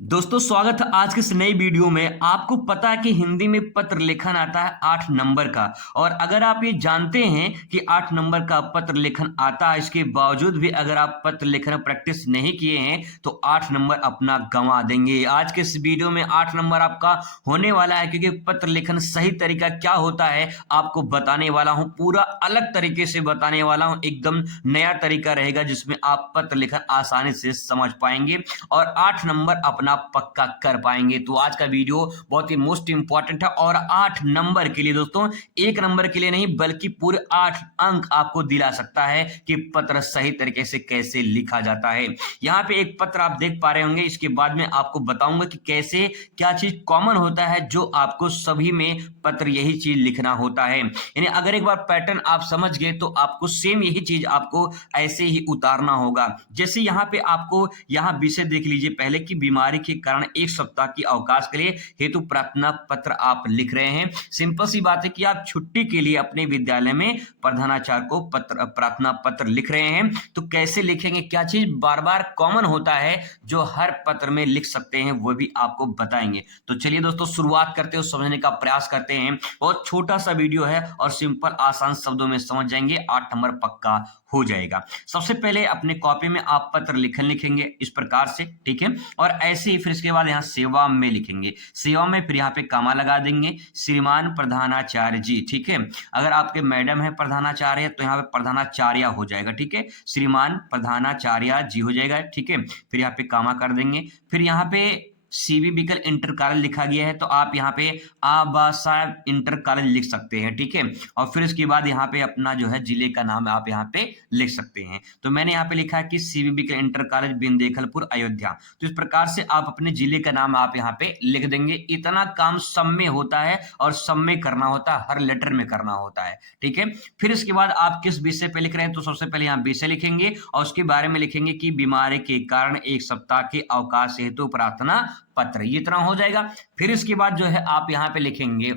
दोस्तों स्वागत है आज के इस नई वीडियो में। आपको पता है कि हिंदी में पत्र लेखन आता है 8 नंबर का। और अगर आप ये जानते हैं कि 8 नंबर का पत्र लेखन आता है, इसके बावजूद भी अगर आप पत्र लेखन प्रैक्टिस नहीं किए हैं तो 8 नंबर अपना गंवा देंगे। आज के इस वीडियो में 8 नंबर आपका होने वाला है, क्योंकि पत्र लेखन सही तरीका क्या होता है आपको बताने वाला हूं। पूरा अलग तरीके से बताने वाला हूं, एकदम नया तरीका रहेगा जिसमें आप पत्र लेखन आसानी से समझ पाएंगे और 8 नंबर अपना पक्का कर पाएंगे। तो आज का वीडियो बहुत ही मोस्ट इंपॉर्टेंट है और 8 नंबर के लिए दोस्तों, 1 नंबर के लिए नहीं बल्कि पूरे 8 अंक आपको दिला सकता है कि पत्र सही तरीके से कैसे लिखा जाता है। यहाँ पे एक पत्र आप देख पा रहे होंगे, इसके बाद में आपको बताऊंगा कि कैसे क्या चीज कॉमन होता है जो आपको सभी में पत्र यही चीज लिखना होता है। यानी अगर एक बार पैटर्न आप समझ गए तो आपको सेम यही चीज आपको ऐसे ही उतारना होगा। जैसे यहाँ पे आपको यहाँ विषय देख लीजिए पहले कि बीमारी के कारण 1 सप्ताह की अवकाश के लिए हेतु प्रार्थना पत्र आप लिख रहे हैं। सिंपल सी बात है कि आप छुट्टी के लिए अपने विद्यालय में प्रधानाचार्य को पत्र प्रार्थना पत्र लिख रहे हैं। तो कैसे लिखेंगे, क्या चीज बार बार कॉमन होता है जो हर पत्र में लिख सकते हैं, वो भी आपको बताएंगे। तो चलिए दोस्तों शुरुआत करते हैं, समझने का प्रयास करते हैं। बहुत छोटा सा वीडियो है और सिंपल आसान शब्दों में समझ जाएंगे, 8 नंबर पक्का हो जाएगा। सबसे पहले अपने कॉपी में आप पत्र लिखेंगे इस प्रकार से, ठीक है। और ऐसे ही फिर इसके बाद यहाँ सेवा में लिखेंगे, सेवा में फिर यहाँ पे कामा लगा देंगे, श्रीमान प्रधानाचार्य जी, ठीक है। अगर आपके मैडम है प्रधानाचार्य तो यहाँ पे प्रधानाचार्य हो जाएगा, ठीक है। श्रीमान प्रधानाचार्य जी हो जाएगा, ठीक है। फिर यहाँ पे कामा कर देंगे, फिर यहाँ पे सीबी बिकल इंटर कॉलेज लिखा गया है तो आप यहाँ पे आबासा इंटर कॉलेज लिख सकते हैं, ठीक है। और फिर इसके बाद यहाँ पे अपना जो है जिले का नाम आप यहाँ पे लिख सकते हैं। तो मैंने यहाँ पे लिखा है कि सीबी बिकल इंटर कॉलेज बिंदेखलपुर अयोध्या। तो इस प्रकार से आप अपने जिले का नाम आप यहाँ पे लिख देंगे। इतना काम सब में होता है और सब में करना होता है, हर लेटर में करना होता है, ठीक है। फिर इसके बाद आप किस विषय पे लिख रहे हैं तो सबसे पहले यहाँ विषय लिखेंगे और उसके बारे में लिखेंगे कि बीमारी के कारण 1 सप्ताह के अवकाश हेतु प्रार्थना पत्र, ये इतना हो जाएगा। फिर इसके बाद जो है आप यहाँ पे लिखेंगे,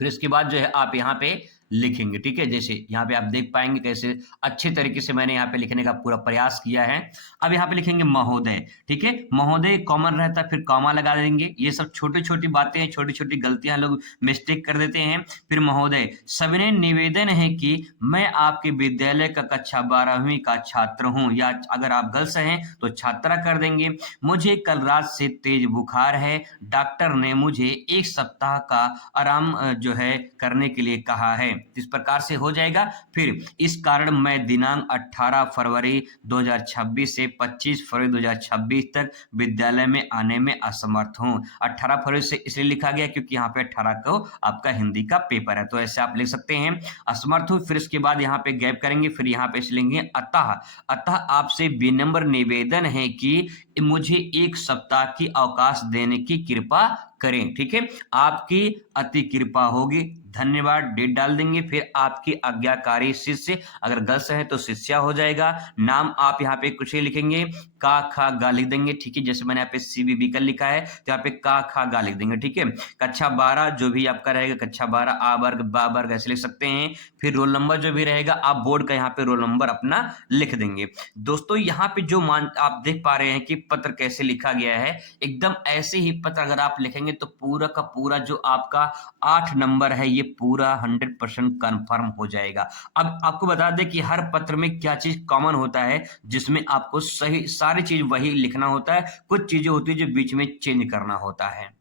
फिर इसके बाद जो है आप यहाँ पे लिखेंगे, ठीक है। जैसे यहाँ पे आप देख पाएंगे कैसे अच्छे तरीके से मैंने यहाँ पे लिखने का पूरा प्रयास किया है। अब यहाँ पे लिखेंगे महोदय, ठीक है। महोदय कॉमन रहता है, फिर कॉमा लगा देंगे। ये सब छोटी छोटी बातें हैं, छोटी छोटी गलतियां लोग मिस्टेक कर देते हैं। फिर महोदय, सविनय निवेदन है कि मैं आपके विद्यालय का कक्षा 12वीं का छात्र हूँ, या अगर आप गर्ल्स हैं तो छात्रा कर देंगे। मुझे कल रात से तेज बुखार है, डॉक्टर ने मुझे 1 सप्ताह का आराम जो है करने के लिए कहा है। इस प्रकार से हो जाएगा। फिर इस कारण मैं दिनांक 18 फरवरी 2026 से 25 फरवरी 2026 तक विद्यालय में आने में असमर्थ हूँ। 18 फरवरी से इसलिए लिखा गया क्योंकि यहाँ पे 18 को आपका हिंदी का पेपर है, तो ऐसे आप लिख सकते हैं असमर्थ हूँ। फिर इसके बाद यहाँ पे गैप करेंगे, फिर यहाँ पे लिखेंगे अतः, अतः आपसे विनम्र निवेदन है कि मुझे 1 सप्ताह की अवकाश देने की कृपा करें, ठीक है। आपकी अति कृपा होगी, धन्यवाद, डेट डाल देंगे। फिर आपकी आज्ञाकारी शिष्य, अगर गर्ल्स है तो शिष्या हो जाएगा। नाम आप यहाँ पे कुछ ही लिखेंगे, का खा गा लिख देंगे, ठीक है। जैसे मैंने यहाँ पे सीबी विकल लिखा है तो यहाँ पे का खा गा लिख देंगे, ठीक है। कक्षा 12 जो भी आपका रहेगा, कक्षा 12 आ वर्ग बा वर्ग ऐसे लिख सकते हैं। फिर रोल नंबर जो भी रहेगा आप बोर्ड का यहाँ पे रोल नंबर अपना लिख देंगे। दोस्तों यहाँ पे जो आप देख पा रहे हैं कि पत्र कैसे लिखा गया है, एकदम ऐसे ही पत्र अगर आप लिखेंगे तो पूरा का पूरा जो आपका 8 नंबर है ये पूरा 100% कंफर्म हो जाएगा। अब आपको बता दें कि हर पत्र में क्या चीज कॉमन होता है, जिसमें आपको सही सारी चीज वही लिखना होता है, कुछ चीजें होती है जो बीच में चेंज करना होता है।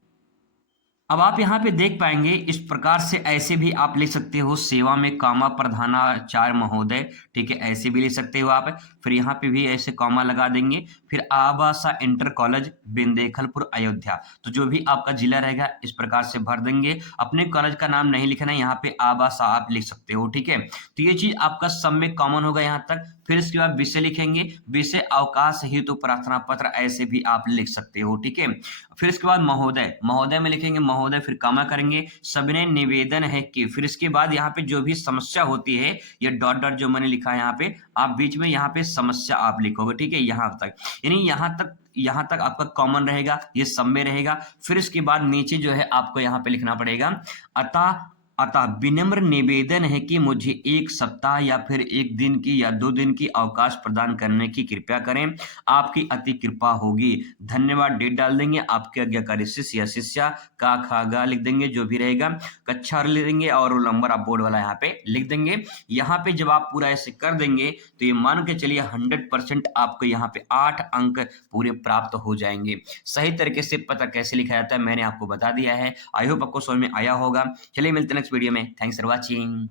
अब आप यहाँ पे देख पाएंगे इस प्रकार से ऐसे भी आप लिख सकते हो, सेवा में कामा प्रधानाचार्य महोदय, ठीक है, ऐसे भी लिख सकते हो आप। फिर यहाँ पे भी ऐसे कॉमा लगा देंगे। फिर आबासा इंटर कॉलेज बिंदेखलपुर अयोध्या, तो जो भी आपका जिला रहेगा इस प्रकार से भर देंगे। अपने कॉलेज का नाम नहीं लिखना है, यहाँ पे आबासा आप लिख सकते हो, ठीक है। तो ये चीज आपका सब में कॉमन होगा यहाँ तक। फिर इसके बाद विषय लिखेंगे, विषय अवकाश हेतु प्रार्थना पत्र, ऐसे भी आप लिख सकते हो, ठीक है। फिर इसके बाद महोदय, महोदय में लिखेंगे महोदय, फिर कामा करेंगे, सविनय निवेदन है कि, फिर इसके बाद यहाँ पे जो भी समस्या होती है, ये डॉट डॉट जो मैंने लिखा है यहाँ पे, आप बीच में यहाँ पे समस्या आप लिखोगे, ठीक है, यहाँ तक। यानी यहाँ तक आपका कॉमन रहेगा, ये सब में रहेगा। फिर इसके बाद नीचे जो है आपको यहाँ पे लिखना पड़ेगा, अतः अतः विनम्र निवेदन है कि मुझे 1 सप्ताह या फिर 1 दिन की या 2 दिन की अवकाश प्रदान करने की कृपया करें। आपकी अति कृपा होगी। धन्यवाद डेट डाल देंगे, आपके आज्ञाकारी शिष्य या शिष्या का, खा, गा लिख देंगे जो भी रहेगा, कक्षा लिख देंगे और रोल नंबर आप बोर्ड वाला यहाँ पे लिख देंगे। यहाँ पे जब आप पूरा ऐसे कर देंगे तो ये मान के चलिए 100% आपको यहाँ पे 8 अंक पूरे प्राप्त हो जाएंगे। सही तरीके से पता कैसे लिखा जाता है मैंने आपको बता दिया है। आई होप आपको समझ में आया होगा। चलिए मिलते हैं नेक्स्ट वीडियो में। Thanks for watching.